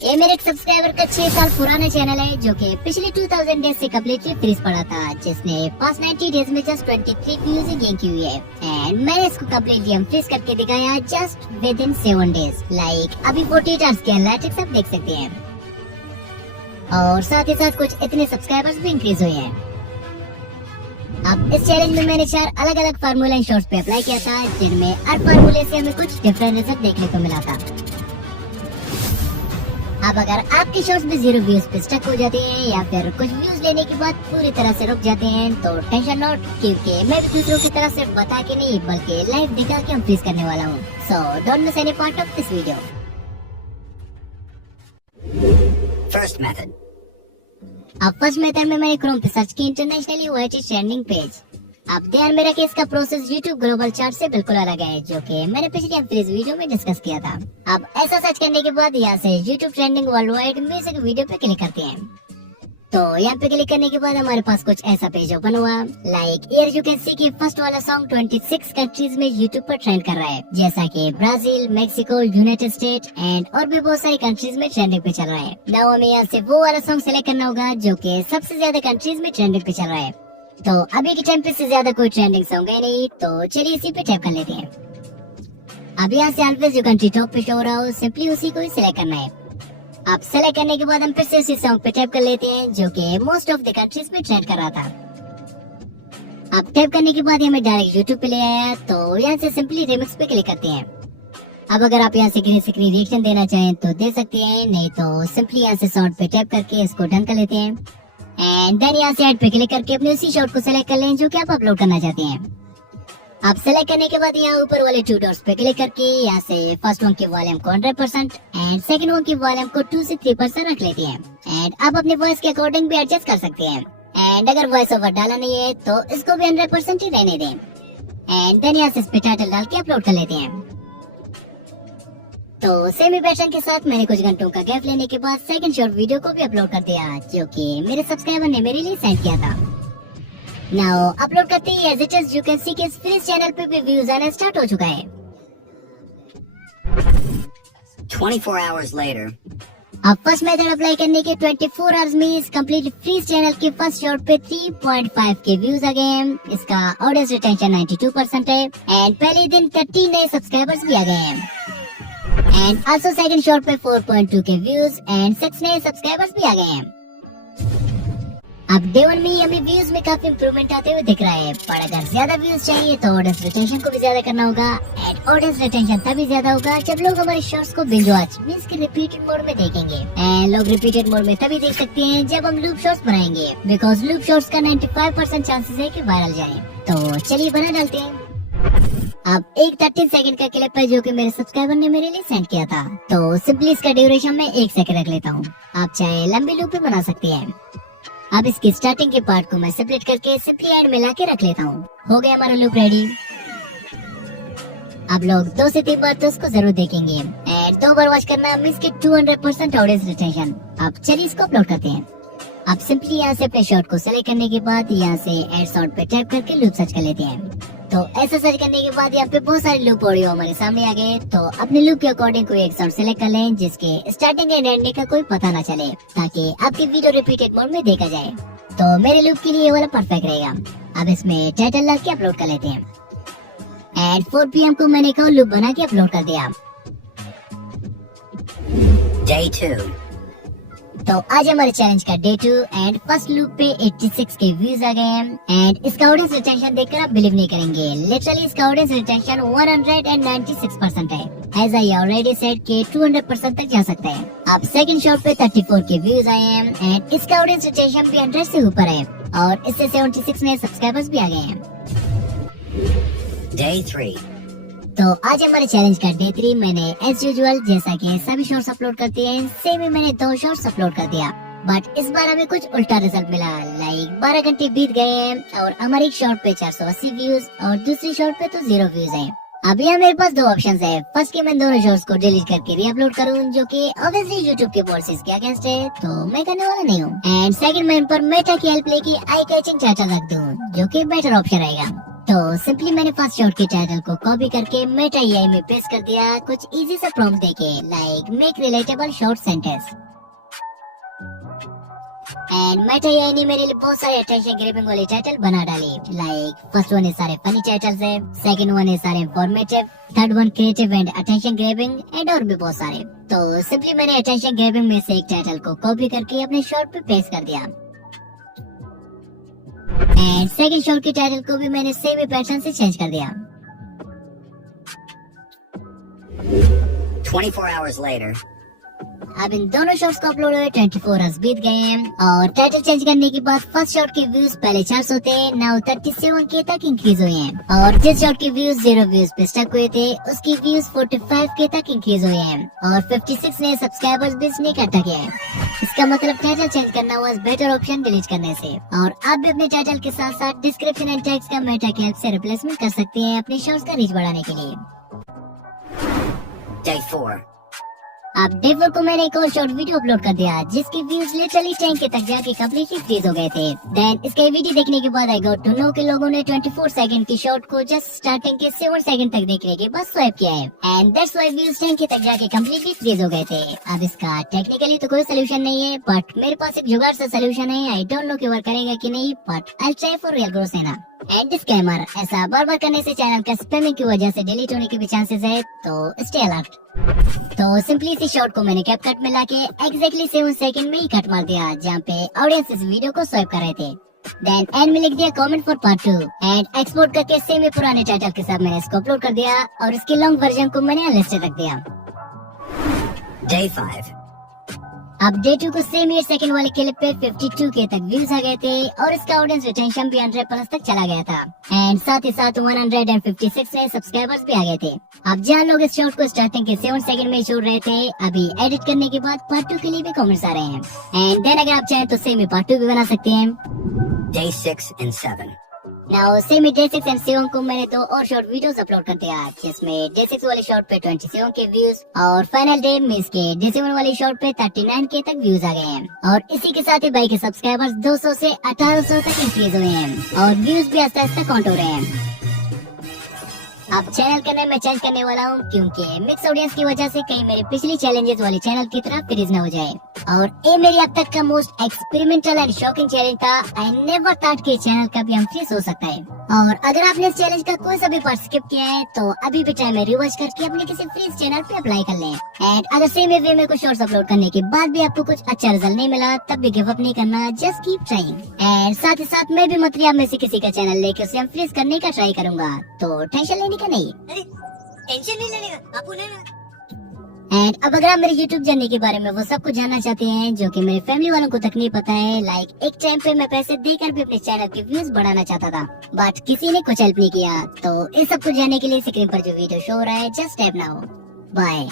ये मेरे एक सब्सक्राइबर का 6 साल पुराना चैनल है जो कि पिछले 2000 डेज से कम्प्लीटली फ्रीज पड़ा था, जिसने पास 90 डेज में जस्ट 23 व्यूज ही गेन की हुई है। एंड मैंने इसको कम्प्लीटली अनफ्रीज करके दिखाया just with in 7 days. Like अभी 48 आवर्स के एनालिटिक्स आप देख सकते हैं, और साथ ही साथ कुछ इतने सब्सक्राइबर्स भी इंक्रीज हुए हैं। अब इस चैलेंज में मैंने 4 अलग अलग फार्मूला इन शॉर्ट्स पे अप्लाई किया था, जिनमें हर फार्मूले से हमें कुछ डिफरेंट रिजल्ट देखने को मिला था। अब अगर आपके शॉर्ट्स में 0 व्यूज पे स्टक हो जाते हैं या फिर कुछ व्यूज लेने के बाद पूरी तरह से रुक जाते हैं तो टेंशन नॉट, क्योंकि मैं भी दूसरों की तरह सिर्फ बता के नहीं बल्कि लाइव दिखा के अनफ्रीज करने वाला हूँ। So don't miss any part of this video. First method. अब फर्स्ट मेथड में मैंने क्रोम पे सर्च की इंटरनेशनली वाइटी ट्रेंडिंग पेज। अब ध्यान में रखें, इसका प्रोसेस YouTube ग्लोबल चार्ट से बिल्कुल अलग है, जो कि मैंने पिछली अनफ्रीज वीडियो में डिस्कस किया था। अब ऐसा सर्च करने के बाद यहाँ से YouTube trending world wide music video पे क्लिक करते हैं। तो यहाँ पे क्लिक करने के बाद हमारे पास कुछ ऐसा पेज ओपन हुआ। Like here you can see कि फर्स्ट वाला सॉन्ग 26 कंट्रीज में YouTube पर ट्रेंड कर रहा है, जैसा कि Brazil, Mexico, United state and और भी बहुत सारी कंट्रीज में ट्रेंडिंग पे चल रहा है। नाउ हमें यहाँ से वो वाला सॉन्ग सेलेक्ट करना होगा जो कि सबसे ज्यादा कंट्रीज में ट्रेंडिंग पे चल रहा है। तो अभी के टाइम पे से ज्यादा कोई ट्रेंडिंग सॉन्ग है नहीं, तो चलिए इसी पे टैप कर लेते हैं। अब यहाँ से ऑलवेज जो कंट्री टॉप पे शो हो रहा हो, सिंपली उसी को ही सिलेक्ट करना है। अब सेलेक्ट करने के बाद हम फिर से उसी सॉन्ग पे टैप कर लेते हैं जो कि मोस्ट ऑफ द कंट्रीज में ट्रेंड कर रहा था। अब टैप करने के बाद हमें डायरेक्ट यूट्यूब पे ले आया, तो यहाँ से सिंपली रिमिक्स पे क्लिक करते हैं। अब अगर आप यहाँ से ग्रीन स्क्रीन रिएक्शन देना चाहें तो दे सकते हैं, नहीं तो सिंपली यहाँ से शॉर्ट पे टैप करके इसको डन कर लेते हैं। एंड देन यहाँ से ऐड पे क्लिक करके अपने उसी शॉर्ट को सिलेक्ट कर लें जो कि आप अपलोड करना चाहते हैं। अब सेलेक्ट करने के बाद यहाँ ऊपर वाले 2 डॉट्स पे क्लिक करके यहाँ से फर्स्ट वन की वॉल्यूम को 100% एंड सेकंड वन की वॉल्यूम को 2 से 3% रख लेते हैं। एंड अब अपने वॉइस के अकॉर्डिंग भी एडजस्ट कर सकते हैं। एंड अगर वॉइस ओवर डाला नहीं है तो इसको भी 100% ही रहने दें। एंड देन यहाँ से इस पे टाइटल डाल के अपलोड कर लेते हैं। तो सेम ही पैटर्न के साथ मैंने कुछ घंटों का गैप लेने के बाद सेकंड शॉर्ट वीडियो को भी अपलोड कर दिया, जो कि मेरे सब्सक्राइबर ने मेरे लिए सेंड किया था। नाउ अपलोड करते ही as it is you can see कि इस फ्री चैनल पे भी व्यूज आना स्टार्ट हो चुका है। 24 hours later. अब फर्स्ट मेथड अप्लाई करने के 24 आवर्स में इस कंप्लीट फ्री चैनल के फर्स्ट शॉर्ट पे 3.5 के व्यूज आ गए हैं। इसका ऑडियंस रिटेंशन 92% है एंड पहले दिन 30 नए सब्सक्राइबर्स भी आ गए हैं। एंड आल्सो सेकंड शॉर्ट पे 4.2 के व्यूज एंड 6 नए सब्सक्राइबर्स भी आ गए हैं। अब डे 1 में ही हमें व्यूज में काफी इंप्रूवमेंट आते हुए दिख रहा है, पर अगर ज्यादा व्यूज चाहिए तो ऑडियंस रिटेंशन को भी ज्यादा करना होगा। एंड ऑडियंस रिटेंशन तभी ज्यादा होगा जब लोग हमारे शॉर्ट्स को बिंज वॉच मींस कि रिपीटेड मोड में देखेंगे। एंड लोग रिपीटेड मोड में तभी देख सकते हैं जब हम लूप शॉर्ट्स बनाएंगे, बिकॉज लूप शॉर्ट्स का 95% चांसेस है कि वायरल जाए। तो चलिए बना डालते हैं। अब एक 13 सेकंड का क्लिप है जो कि मेरे सब्सक्राइबर ने मेरे लिए सेंड किया था, तो सिंपली इसका ड्यूरेशन में 1 सेकंड रख लेता हूँ। आप चाहे लंबी लूप भी बना सकते हैं। अब इसकी स्टार्टिंग के पार्ट को मैं सेपरेट करके सिंपली ऐड मिला के रख लेता हूँ। हो गया हमारा लूप रेडी। अब लोग 2 से 3 बार तो इसको जरूर देखेंगे एंड 2 बार वॉच करना मींस कि 200% ऑडियंस रिटेंशन। अब चलिए इसको अपलोड करते हैं। अब सिंपली यहाँ से अपने शॉर्ट को सेलेक्ट करने के बाद यहाँ से ऐड शॉर्ट पे टैप करके लूप सर्च कर लेते हैं। तो ऐसा सर्च करने के बाद यहाँ पे बहुत सारे लूप ऑडियो हमारे सामने आ गए। तो अपने लूप के अकॉर्डिंग कोई एक साउंड सेलेक्ट कर लें जिसके स्टार्टिंग एंड एंडिंग का कोई पता ना चले, ताकि आपकी वीडियो रिपीटेड मोड में देखा जाए। तो मेरे लूप के लिए ये वाला परफेक्ट रहेगा। अब इसमें टाइटल डाल के अपलोड कर लेते हैं। एंड 4 PM को मैंने एक और लूप बना के अपलोड कर दिया। Day 2. तो आज हमारे चैलेंज का डे 2 एंड फर्स्ट लूप पे 86 के व्यूज आ गए हैं। एंड इसका ऑडियंस रिटेंशन देखकर आप बिलीव नहीं करेंगे, लिटरली इसका ऑडियंस रिटेंशन 196% है। एज आई ऑलरेडी सेड के 200% तक जा सकता है। अब सेकंड शॉट पे 34 के व्यूज आए हैं एंड इसका ऑडियंस रिटेंशन भी 100 से ऊपर है और इससे 76 नए सब्सक्राइबर्स भी आ गए हैं। Day 3. तो आज हमारे चैलेंज का डे 3 मैंने एज यूजुअल जैसा कि सभी शॉर्ट्स अपलोड करते हैं सेम ही मैंने 2 शॉर्ट्स अपलोड कर दिया, बट इस बार हमें कुछ उल्टा रिजल्ट मिला। लाइक 12 घंटे बीत गए हैं और हमारी एक शॉर्ट पे 480 व्यूज और दूसरी शॉर्ट पे तो 0 व्यूज हैं। अभी यहाँ मेरे पास 2 ऑप्शंस है। फर्स्ट कि मैं दोनों शॉर्ट्स को डिलीट करके री अपलोड करूँ, जो कि ऑब्वियसली यूट्यूब के पॉलिसीज के अगेंस्ट है, तो मैं करने वाला नहीं हूँ। एंड सेकंड मैं इन पर मेटा की हेल्प लेके आई कैचिंग टाइटल रख दूँ, जो कि बेटर ऑप्शन रहेगा। तो सिंपली मैंने फर्स्ट शॉट के टाइटल को कॉपी करके मेटा एआई में पेस्ट कर दिया, कुछ इजी सा प्रॉम्प्ट देके, like make relatable short sentence. And Meta AI ने मेरे लिए बहुत सारे अटेंशन ग्रैबिंग वाले टाइटल बना डाले, लाइक फर्स्ट वन है सारे फनी टाइटल्स है, सेकंड वन है सारे informative, third one creative and attention grabbing and और भी बहुत सारे। तो सिंपली मैंने अटेंशन ग्रैबिंग में से एक टाइटल को कॉपी करके अपने शॉर्ट पे पेस्ट कर दिया एंड सेकंड शॉट के टाइटल को भी मैंने सेम ही पैटर्न से चेंज कर दिया। 24 hours later. अब इन दोनों शॉट्स को अपलोड हुए 24 आवर्स बीत गए हैं और टाइटल चेंज करने के बाद फर्स्ट शॉट के व्यूज पहले 400 थे, नाउ 37K तक इंक्रीज हुए हैं। और जिस शॉट के व्यूज 0 व्यूज पे स्टक हुए थे उसकी व्यूज 45K तक इंक्रीज हुए हैं और 56 नए सब्सक्राइबर्स भी इसने इकट्ठा किया है। इसका मतलब टाइटल चेंज करना वाज बेटर ऑप्शन डिलीट करने से। और आप भी अपने टाइटल के साथ साथ डिस्क्रिप्शन एंड टेक्स्ट का मेटा की हेल्प से रिप्लेसमेंट कर सकते हैं अपने शॉर्ट्स का रीच बढ़ाने के लिए। Day 4. अब डे 4 को मैंने एक और शॉर्ट वीडियो अपलोड कर दिया जिसके व्यूज लिटरली 10K तक जाके कम्प्लीटली फ्रीज हो गए थे। देन इसका वीडियो देखने के बाद आई गॉट टू नो कि लोगों ने 24 सेकंड की शॉर्ट को जस्ट स्टार्टिंग के 7 सेकंड तक देखने के बाद स्वाइप किया है and that's why views 10K तक जाके कम्प्लीटली फ्रीज हो गए थे। अब इसका टेक्निकली तो कोई सोल्यूशन नहीं है बट मेरे पास एक जुगाड़ सा सोल्यूशन है। आई डोंट नो कि वर्क करेगा कि नहीं but I try for real growth है ना। एंड डिस्क्लेमर, ऐसा बार बार करने से चैनल का स्पैमिंग की वजह से डिलीट होने के भी चांसेस है, तो स्टे अलर्ट। तो सिंपली इसी शॉट को मैंने कैपकट में लाके एग्जैक्टली 7 सेकंड में ही कट मार दिया जहाँ पे ऑडियंस इस वीडियो को स्वाइप कर रहे थे। देन एंड में लिख दिया comment for part 2 and export करके सेम ही पुराने टाइटल के साथ मैंने इसको अपलोड कर दिया और इसके लॉन्ग वर्जन को मैंने अनलिस्टेड रख दिया। Day 5. अब डे 2 को सेम 8 सेकंड वाले क्लिप पे 52K तक व्यूज आ गए थे और इसका ऑडियंस रिटेंशन भी 100+ तक चला गया था एंड साथ ही साथ 156 नए सब्सक्राइबर्स भी आ गए थे। अब जहाँ लोग इस शॉट को स्टार्टिंग के 7 सेकंड में छोड़ रहे थे, अभी एडिट करने के बाद पार्ट 2 के लिए भी कमेंट्स आ रहे हैं एंड देन अगर आप चाहें तो सेम ही पार्ट 2 भी बना सकते हैं। Day 6 and 7. Now same day 6 and 7 को मैंने 2 और शॉर्ट वीडियोस अपलोड कर दिया जिसमें डे 6 वाले शॉर्ट पे 27K व्यूज और फाइनल डे मींस के डे 7 वाले शॉर्ट पे 39K तक व्यूज आ गए हैं और इसी के साथ ही भाई के सब्सक्राइबर्स 200 से 1800 तक इंक्रीज हुए हैं और व्यूज भी आस्ते आस्ते काउंट हो रहे हैं। अब चैनल का नाम मैं चेंज करने वाला हूँ क्योंकि मिक्स ऑडियंस की वजह से कहीं मेरे पिछली चैलेंजेस वाले चैनल की तरह फ्रीज न हो जाए और ये मेरी अब तक का most experimental and shocking challenge था। आई नेवर थॉट कि चैनल का भी हम फ्रीज हो सकता है और अगर आपने इस चैलेंज का कोई सा भी पार्ट स्किप किया है तो अभी भी टाइम है रिवर्स करके अपने किसी फ्रीज चैनल पे अप्लाई कर लें एंड अगर सेम वे में कुछ शॉर्ट्स अपलोड करने के बाद भी आपको कुछ अच्छा रिजल्ट नहीं मिला तब भी गिव अप नहीं करना, जस्ट कीप ट्राइंग। एंड साथ ही साथ मैं भी मतलब आप में से किसी का चैनल लेके उसे हम फ्रीज करने का ट्राई करूंगा, तो टेंशन लेने का नहीं। टेंशन नहीं लेने का आपको नहीं। एंड अब अगर आप मेरे YouTube जर्नी के बारे में वो सब कुछ जानना चाहते हैं जो कि मेरे फैमिली वालों को तक नहीं पता है, लाइक एक टाइम पे मैं पैसे देकर भी अपने चैनल के व्यूज बढ़ाना चाहता था बट किसी ने कुछ हेल्प नहीं किया, तो इस सब कुछ जानने के लिए स्क्रीन पर जो वीडियो शो हो रहा है जस्ट टैप नाउ। बाय।